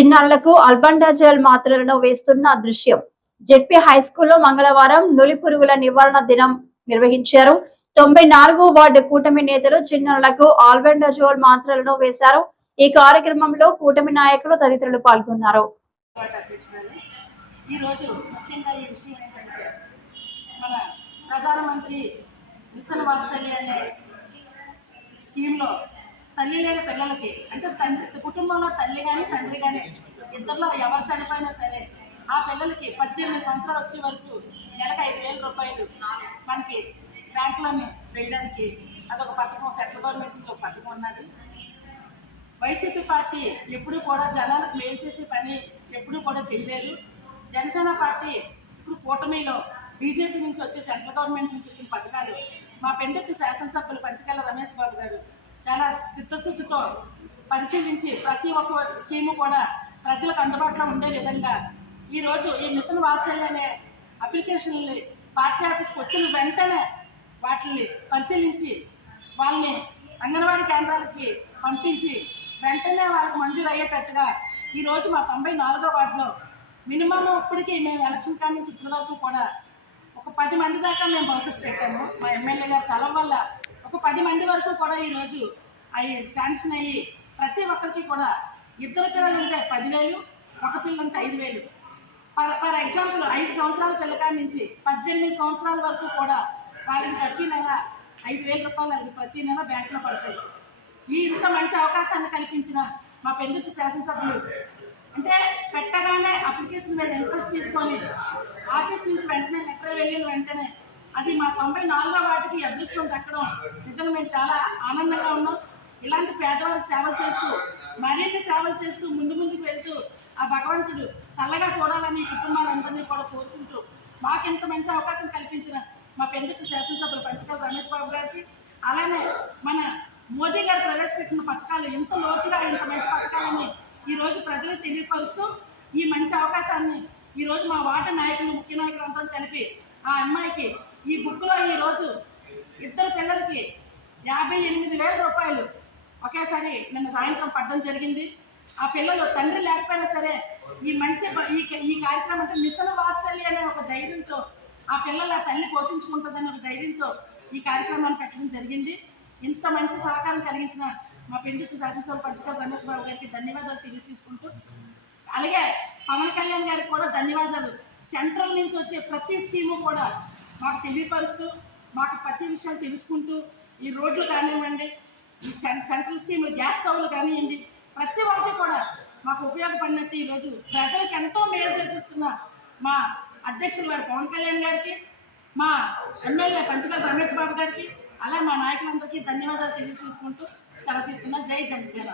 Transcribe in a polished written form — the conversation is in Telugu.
చిన్నారులకు అల్బండాజోల్ మాత్రలను వేస్తున్న దృశ్యం. జెడ్పీ హైస్కూల్లో మంగళవారం నులి పురుగుల నివారణ దినం నిర్వహించారు. 94 వార్డు కూటమి నేతలు చిన్నారులకు ఆల్బెండజోల్ మాత్రలను వేశారు. ఈ కార్యక్రమంలో కూటమి నాయకులు తదితరులు పాల్గొన్నారు. ప్రధానమంత్రి మిషన్ వాత్సల్య అనే స్కీమ్లో తల్లి లేని పిల్లలకి అంటే కుటుంబంలో తల్లి కానీ తండ్రి కానీ ఇద్దరిలో ఎవరు చనిపోయినా సరే ఆ పిల్లలకి 18 సంవత్సరాలు వచ్చే వరకు నెలకు 5,000 రూపాయలు మనకి బ్యాంకులోని వేయడానికి అదొక పథకం. సెంట్రల్ గవర్నమెంట్ నుంచి ఒక పథకం ఉన్నది. వైసీపీ పార్టీ ఎప్పుడూ కూడా జనాలకు మేలు చేసే పని ఎప్పుడూ కూడా చేయలేదు. జనసేన పార్టీ ఇప్పుడు కూటమిలో బీజేపీ నుంచి వచ్చే సెంట్రల్ గవర్నమెంట్ నుంచి వచ్చిన పథకాలు మా పెందుర్తి శాసనసభ్యులు పంచకాల రమేష్ బాబు గారు చాలా చిత్తశుద్ధితో పరిశీలించి ప్రతి ఒక్క స్కీము కూడా ప్రజలకు అందుబాటులో ఉండే విధంగా ఈరోజు ఈ మిషన్ వాత్సల్య అనే అప్లికేషన్ని పార్టీ ఆఫీస్కి వచ్చిన వెంటనే వాటిని పరిశీలించి వాళ్ళని అంగన్వాడీ కేంద్రాలకి పంపించి వెంటనే వాళ్ళకి మంజూరు అయ్యేటట్టుగా ఈరోజు మా 94వ వార్డులో మినిమం ఇప్పటికీ మేము ఎలక్షన్ కాడి నుంచి ఇప్పటి వరకు కూడా ఒక 10 మంది దాకా మేము భవిష్యత్తు పెట్టాము. మా ఎమ్మెల్యే గారు చలం వల్ల ఒక 10 మంది వరకు కూడా ఈరోజు అవి శాంక్షన్ అయ్యి ప్రతి ఒక్కరికి కూడా ఇద్దరు పిల్లలు ఉంటే 10,000, ఒక పిల్లలు ఉంటే 5,000. ఫర్ ఎగ్జాంపుల్ 5 సంవత్సరాల పిల్లకాడి నుంచి 18 సంవత్సరాల వరకు కూడా వాళ్ళకి ప్రతి నెల 5,000 రూపాయలు వాళ్ళకి ప్రతి నెల బ్యాంకులో పడతాయి. ఇంత మంచి అవకాశాన్ని కల్పించిన మా పెందుర్తి శాసనసభ్యులు అంటే పెట్టగానే అప్లికేషన్ మీద ఇంట్రెస్ట్ తీసుకొని ఆఫీస్ నుంచి వెంటనే లెటర్ వెళ్ళిన వెంటనే అది మా 94వ వార్డుకి అదృష్టం దక్కడం నిజంగా మేము చాలా ఆనందంగా ఉన్నాం. ఇలాంటి పేదవారికి సేవలు చేస్తూ మరిన్ని సేవలు చేస్తూ ముందుకు వెళ్తూ ఆ భగవంతుడు చల్లగా చూడాలని కుటుంబాలందరినీ కూడా కోరుకుంటూ మాకు ఇంత మంచి అవకాశం కల్పించిన మా పెందుర్తి శాసనసభ్యులు పంచకాల రమేష్ బాబు గారికి, అలానే మన మోదీ గారు ప్రవేశపెట్టిన పథకాలు ఇంత లోతుగా ఇంత మంచి పథకాలని ఈరోజు ప్రజలకు తెలియపరుస్తూ ఈ మంచి అవకాశాన్ని ఈరోజు మా వార్డు నాయకులు ముఖ్య నాయకులు అంతా కలిపి ఆ అమ్మాయికి ఈ బుక్లో ఈరోజు ఇద్దరు పిల్లలకి 58,000 రూపాయలు ఒకేసారి నిన్న సాయంత్రం పడడం జరిగింది. ఆ పిల్లలు తండ్రి లేకపోయినా సరే ఈ మంచి ఈ కార్యక్రమం అంటే మిషన్ వాత్సల్య అనే ఒక ధైర్యంతో ఆ పిల్లల తల్లి పోషించుకుంటుందనే ఒక ధైర్యంతో ఈ కార్యక్రమాన్ని పెట్టడం జరిగింది. ఇంత మంచి సహకారం కలిగించిన మా పెందుర్తి శాసనసభ పంచకాల రమేష్ బాబు గారికి ధన్యవాదాలు తెలియజేసుకుంటూ, అలాగే పవన్ కళ్యాణ్ గారికి కూడా ధన్యవాదాలు. సెంట్రల్ నుంచి వచ్చే ప్రతి స్కీము కూడా మాకు తెలియపరుస్తూ మాకు ప్రతి విషయాలు తెలుసుకుంటూ ఈ రోడ్లు కానివ్వండి, ఈ సెంట్రల్ స్కీములు గ్యాస్ స్టవ్లు కానివ్వండి, ప్రతి ఒక్కటి కూడా మాకు ఉపయోగపడినట్టు ఈరోజు ప్రజలకు ఎంతో మేలు జరిపిస్తున్న మా అధ్యక్షులు గారు పవన్ కళ్యాణ్ గారికి, మా ఎమ్మెల్యే పంచకాల రమేష్ బాబు గారికి, అలా మా నాయకులందరికీ ధన్యవాదాలు తెలియజేసుకుంటూ సెలవు తీసుకున్నా. జై జనసేన.